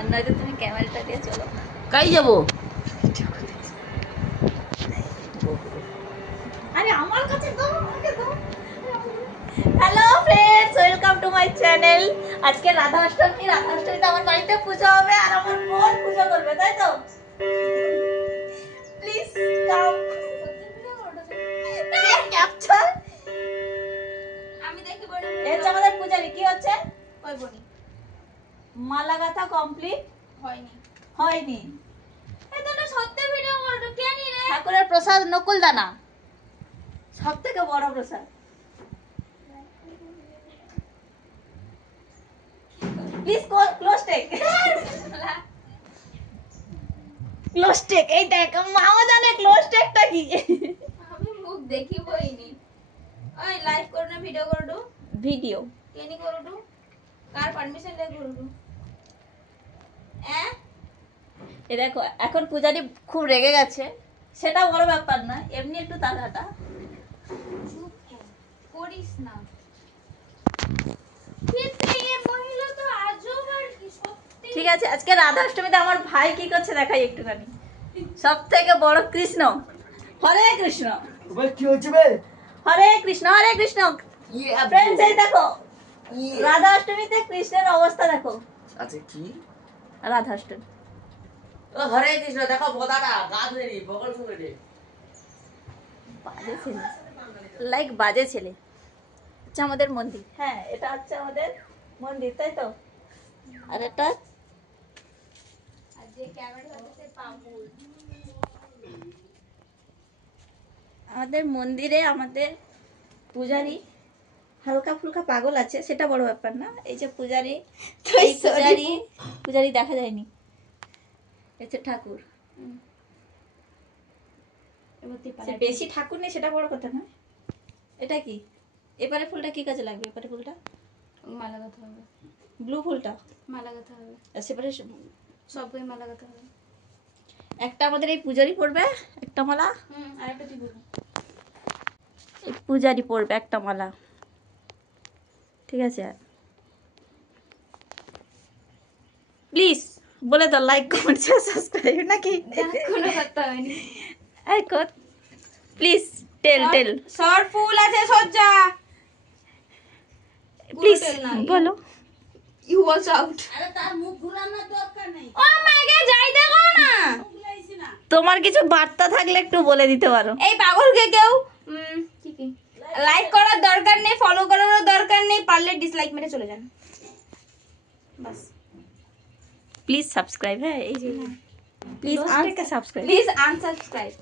আর নয়তো তুমি ক্যামেরাটা দিয়ে চলো। কাই যাবো? আরে আমার কাছে দাও, আমাকে দাও। Hello friends, welcome to my channel. আজকে রাধা অষ্টমী। রাধা অষ্টমীতে আমার বাড়িতে পুজো হবে আর আমার বোন পুজো করবে, তাই তো? Please come. ক্যাপচার। আমি দেখি বড় এই যে আমাদের পূজারি কি হচ্ছে? কই বনি মালা গাঁথা কমপ্লিট হয়নি। হয়নি। এটা তো সত্যি ভিডিও করো কেন রে? ঠাকুরের প্রসাদ নকুল দানা, সব থেকে বড় প্রসাদ। Please close take. Close take, এই দেখ মাও জানে ক্লোজ টেকটা কি। আমি মুখ দেখি বইনি। ওই লাইভ করো না ভিডিও করো দু ভিডিও কেনি করো দু কার পারমিশন লে করো দু এ দেখো এখন পূজারি খুব রেগে গেছে, সেটা বড় ব্যাপার না, এমনি একটু তাগাটা। চুপ করিস না। কিন্তু এই মহিলা তো আজব আর কি সত্যি। ঠিক আছে, আজকে রাধা অষ্টমীতে আমার ভাই কি করছে দেখাই একটুখানি। সব থেকে বড় কৃষ্ণ। হরে কৃষ্ণ কি হচ্ছে বে? হরে কৃষ্ণ হরে কৃষ্ণ। ফ্রেন্ডস এই দেখো রাধা অষ্টমীতে কৃষ্ণের অবস্থা দেখো। আচ্ছা কি? রাধা অষ্টমী ও হরে কৃষ্ণ, দেখো বোদাটা গা ধরে নি বগল শুনে রে। বাজে ছেলে, লাইক বাজে ছেলে। আচ্ছা আমাদের মন্দির, হ্যাঁ এটা হচ্ছে আমাদের মন্দির, তাই তো? আর এটা আর যে ক্যামেরা হচ্ছে পাপুল। আমাদের মন্দিরে আমাদের পূজারি হালকা ফুলকা পাগল আছে, সেটা বড় ব্যাপার না। এই যে পূজারি, এই পূজারি দেখা যায়নি, হচ্ছে ঠাকুর। সে বেশি ঠাকুর নেই, সেটা বড় কথা না। এটা কি? এবারে ফুলটা কি কাজে লাগবে? এবারে ফুলটা মালা গাঁথা হবে। ব্লু ফুলটা মালা গাঁথা হবে। আর সেবারে সবই মালা গাঁথা হবে। একটা আমাদের এই পূজারি পড়বে একটা মালা, আরেকটা তুই বল। এই পূজারি পড়বে একটা মালা, ঠিক আছে? প্লিজ বলে দাও লাইক কমেন্ট শেয়ার সাবস্ক্রাইব নাকি? কোনো কথা হয়নি। এই কর প্লিজ টেল সর ফুল আছে সজ্জা। প্লিজ টেল না, বলো। You watch out. আরে তার মুখ ঘুরানোর দরকার নেই। ও মাই গড যাই দেখো না। তোমার কিছু বার্তা থাকলে একটু বলে দিতে পারো। এই পাগলকে কেউ কি লাইক করার দরকার নেই, ফলো করারও দরকার নেই, পারলে ডিসলাইক মেরে চলে যান বাস। প্লিজ সাবস্ক্রাইব, হ্যাঁ এই যে প্লিজ সাবস্ক্রাইব। Please unsubscribe.